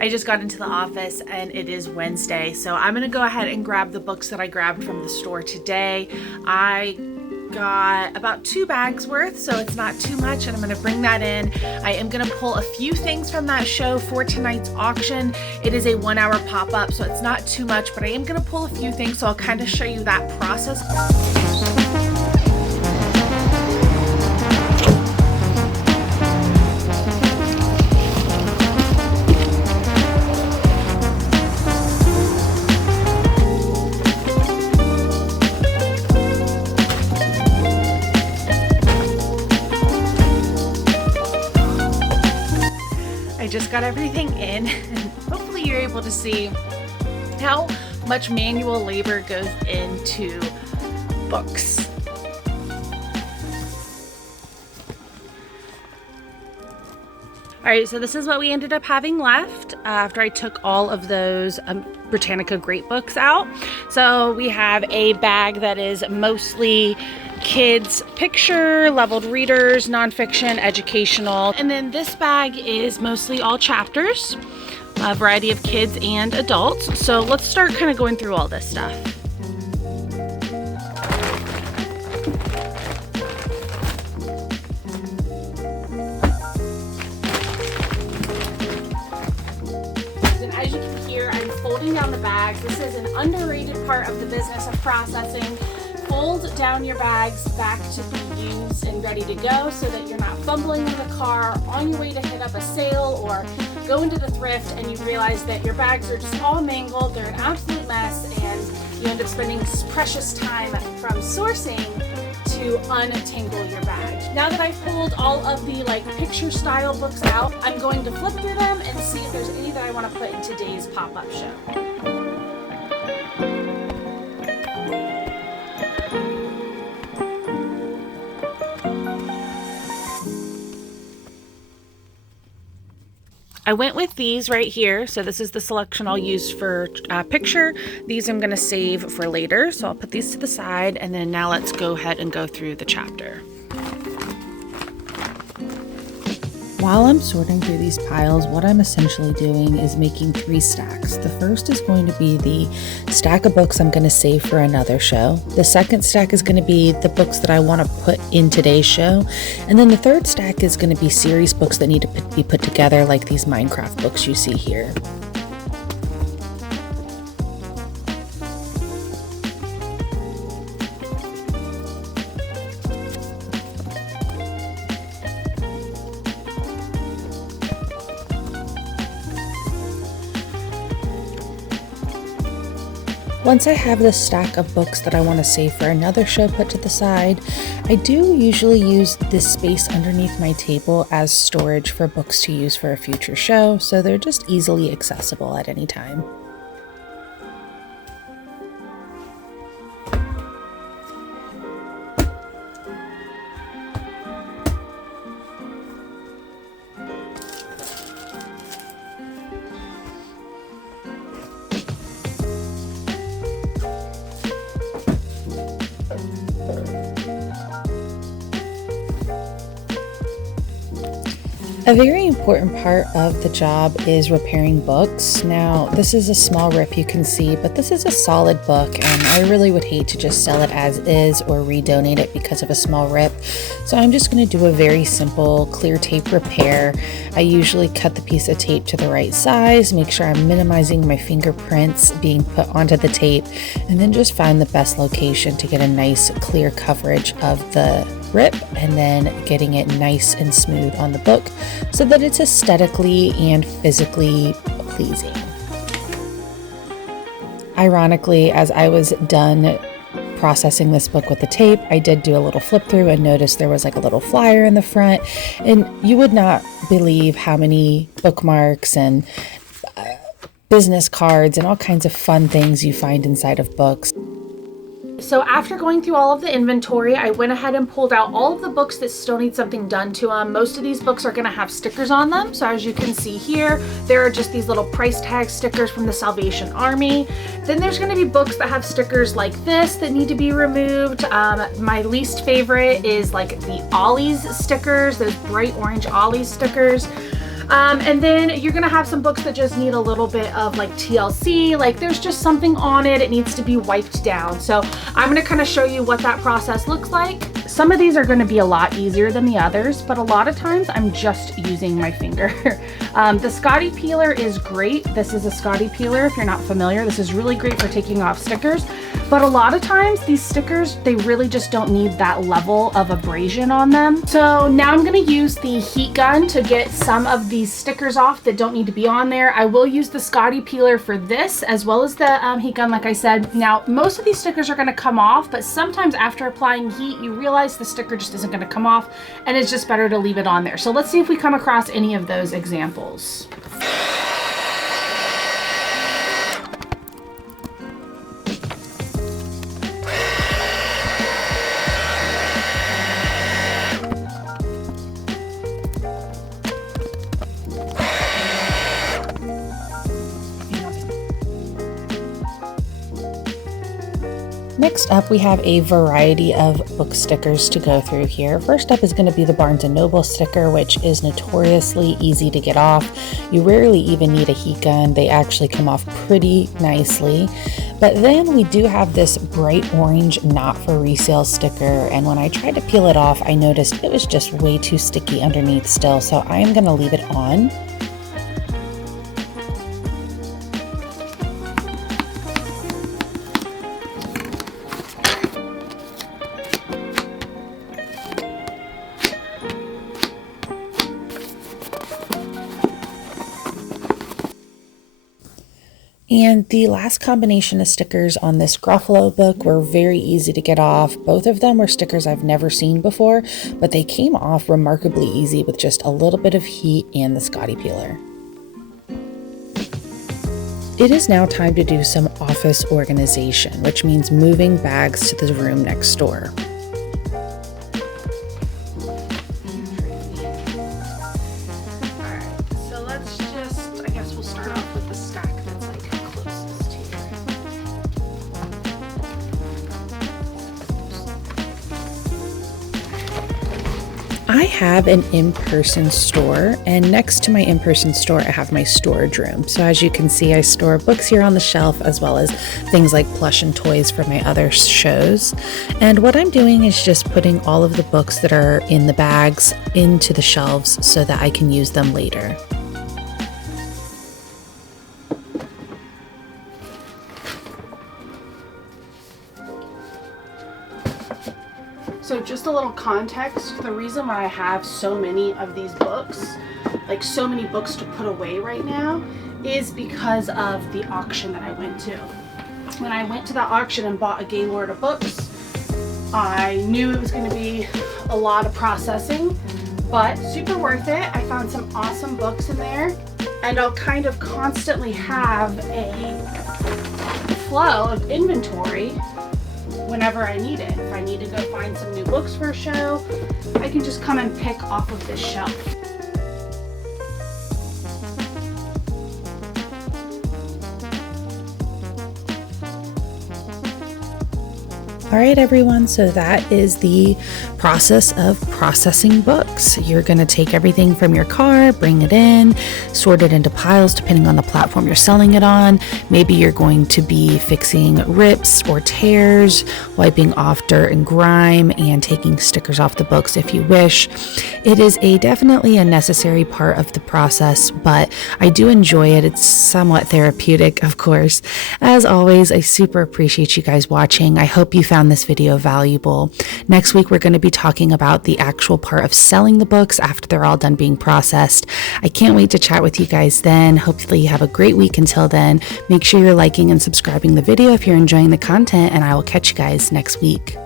I just got into the office and it is Wednesday, so I'm gonna go ahead and grab the books that I grabbed from the store today. I got about 2 bags worth, so it's not too much, and I'm gonna bring that in. I am gonna pull a few things from that show for tonight's auction. It is a 1-hour pop-up, so it's not too much, but I am gonna pull a few things, so I'll kind of show you that process. I just got everything in, and hopefully you're able to see how much manual labor goes into books. All right, so this is what we ended up having left after I took all of those Britannica Great Books out. So we have a bag that is mostly kids picture, leveled readers, nonfiction, educational. And then this bag is mostly all chapters, a variety of kids and adults. So let's start kind of going through all this stuff. And as you can hear, I'm folding down the bags. This is an underrated part of the business of processing. Fold down your bags back to be used and ready to go so that you're not fumbling in the car on your way to hit up a sale or go into the thrift and you realize that your bags are just all mangled, they're an absolute mess, and you end up spending precious time from sourcing to untangle your bag. Now that I've pulled all of the picture style books out, I'm going to flip through them and see if there's any that I want to put in today's pop-up show. I went with these right here. So this is the selection I'll use for picture. These I'm gonna save for later. So I'll put these to the side, and then now let's go ahead and go through the chapter. While I'm sorting through these piles, what I'm essentially doing is making 3 stacks. The first is going to be the stack of books I'm going to save for another show. The second stack is going to be the books that I want to put in today's show. And then the third stack is going to be series books that need to be put together, like these Minecraft books you see here. Once I have the stack of books that I want to save for another show put to the side, I do usually use this space underneath my table as storage for books to use for a future show, so they're just easily accessible at any time. A very important part of the job is repairing books. Now, this is a small rip you can see, but this is a solid book, and I really would hate to just sell it as is or redonate it because of a small rip. So I'm just going to do a very simple clear tape repair. I usually cut the piece of tape to the right size, make sure I'm minimizing my fingerprints being put onto the tape, and then just find the best location to get a nice clear coverage of the rip, and then getting it nice and smooth on the book so that it's aesthetically and physically pleasing. Ironically, as I was done processing this book with the tape, I did do a little flip through and noticed there was a little flyer in the front, and you would not believe how many bookmarks and business cards and all kinds of fun things you find inside of books. So after going through all of the inventory, I went ahead and pulled out all of the books that still need something done to them. Most of these books are going to have stickers on them. So as you can see here, there are just these little price tag stickers from the Salvation Army. Then there's going to be books that have stickers like this that need to be removed. My least favorite is like the Ollie's stickers, those bright orange Ollie's stickers. And then you're gonna have some books that just need a little bit of like TLC, like there's just something on it, it needs to be wiped down. So I'm gonna kind of show you what that process looks like. Some of these are gonna be a lot easier than the others, but a lot of times I'm just using my finger. The Scotty peeler is great. This is a Scotty peeler, if you're not familiar. This is really great for taking off stickers. But a lot of times these stickers, they really just don't need that level of abrasion on them. So now I'm gonna use the heat gun to get some of these stickers off that don't need to be on there. I will use the Scotty peeler for this as well as the heat gun, like I said. Now, most of these stickers are gonna come off, but sometimes after applying heat, you realize the sticker just isn't gonna come off and it's just better to leave it on there. So let's see if we come across any of those examples. Next up, we have a variety of book stickers to go through here. First up is going to be the Barnes & Noble sticker, which is notoriously easy to get off. You rarely even need a heat gun. They actually come off pretty nicely. But then we do have this bright orange not for resale sticker, and when I tried to peel it off, I noticed it was just way too sticky underneath still, so I am going to leave it on. And the last combination of stickers on this Gruffalo book were very easy to get off. Both of them were stickers I've never seen before, but they came off remarkably easy with just a little bit of heat and the Scotty peeler. It is now time to do some office organization, which means moving bags to the room next door. I have an in-person store, and next to my in-person store, I have my storage room. So as you can see, I store books here on the shelf as well as things like plush and toys for my other shows. And what I'm doing is just putting all of the books that are in the bags into the shelves so that I can use them later. So just a little context, the reason why I have so many of these books, like so many books to put away right now, is because of the auction that I went to. When I went to the auction and bought a Gaylord of books, I knew it was going to be a lot of processing, but super worth it. I found some awesome books in there, and I'll kind of constantly have a flow of inventory whenever I need it. If I need to go find some new books for a show, I can just come and pick off of this shelf. All right, everyone, so that is the process of processing books. You're going to take everything from your car, bring it in, sort it into piles depending on the platform you're selling it on. Maybe you're going to be fixing rips or tears, wiping off dirt and grime, and taking stickers off the books if you wish. It is definitely a necessary part of the process, but I do enjoy it. It's somewhat therapeutic, of course. As always, I super appreciate you guys watching. I hope you found this video valuable. Next week, we're going to be talking about the actual part of selling the books after they're all done being processed. I can't wait to chat with you guys then. Hopefully you have a great week until then. Make sure you're liking and subscribing the video if you're enjoying the content, and I will catch you guys next week.